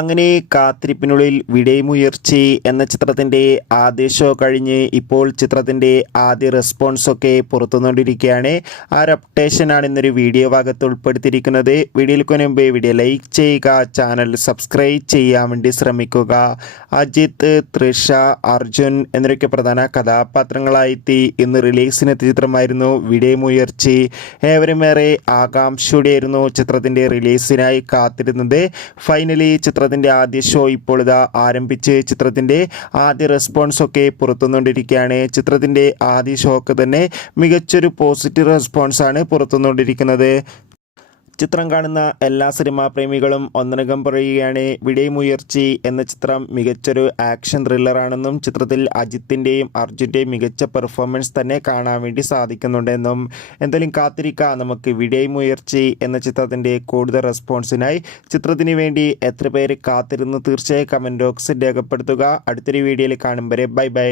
അങ്ങനെ കാത്തിരിപ്പിനുള്ളിൽ വിടയമുയർച്ചി എന്ന ചിത്രത്തിൻ്റെ ആദ്യ ഷോ കഴിഞ്ഞ് ഇപ്പോൾ ചിത്രത്തിൻ്റെ ആദ്യ റെസ്പോൺസൊക്കെ പുറത്തുകൊണ്ടിരിക്കുകയാണ്. ആ ഒരു അപ്ഡേഷനാണ് ഇന്നൊരു വീഡിയോ ഭാഗത്ത് ഉൾപ്പെടുത്തിയിരിക്കുന്നത്. വീഡിയോയ്ക്ക് മുമ്പ് വീഡിയോ ലൈക്ക് ചെയ്യുക, ചാനൽ സബ്സ്ക്രൈബ് ചെയ്യാൻ വേണ്ടി ശ്രമിക്കുക. അജിത്ത്, തൃഷ, അർജുൻ എന്നൊക്കെ പ്രധാന കഥാപാത്രങ്ങളായെത്തി ഇന്ന് റിലീസിനെത്തിയ ചിത്രമായിരുന്നു വിടയമുയർച്ചി. ഏവരുമേറെ ആകാംക്ഷയോടെയായിരുന്നു ചിത്രത്തിൻ്റെ റിലീസിനായി കാത്തിരുന്നത്. ഫൈനലി ചിത്രത്തിൻ്റെ ആദ്യ ഷോ ഇപ്പോൾ ഇതാ ആരംഭിച്ച് ചിത്രത്തിൻ്റെ ആദ്യ റെസ്പോൺസൊക്കെ പുറത്തുകൊണ്ടിരിക്കുകയാണ്. ചിത്രത്തിൻ്റെ ആദ്യ ഷോക്ക് തന്നെ മികച്ചൊരു പോസിറ്റീവ് റെസ്പോൺസാണ് പുറത്തുകൊണ്ടിരിക്കുന്നത്. ചിത്രം കാണുന്ന എല്ലാ സിനിമാ പ്രേമികളും ഒന്നടങ്കം പറയുകയാണ് വിടയമുയർച്ചി എന്ന ചിത്രം മികച്ചൊരു ആക്ഷൻ ത്രില്ലറാണെന്നും ചിത്രത്തിൽ അജിത്തിൻ്റെയും അർജുൻ്റെയും മികച്ച പെർഫോമൻസ് തന്നെ കാണാൻ വേണ്ടി സാധിക്കുന്നുണ്ടെന്നും. എന്തായാലും കാത്തിരിക്കാം നമുക്ക് വിടയമുയർച്ചി എന്ന ചിത്രത്തിൻ്റെ കൂടുതൽ റെസ്പോൺസിനായി. ചിത്രത്തിന് വേണ്ടി എത്ര പേര് കാത്തിരുന്ന് തീർച്ചയായും കമൻറ്റ് ബോക്സിൽ രേഖപ്പെടുത്തുക. അടുത്തൊരു വീഡിയോയിൽ കാണും വരെ ബൈ ബൈ.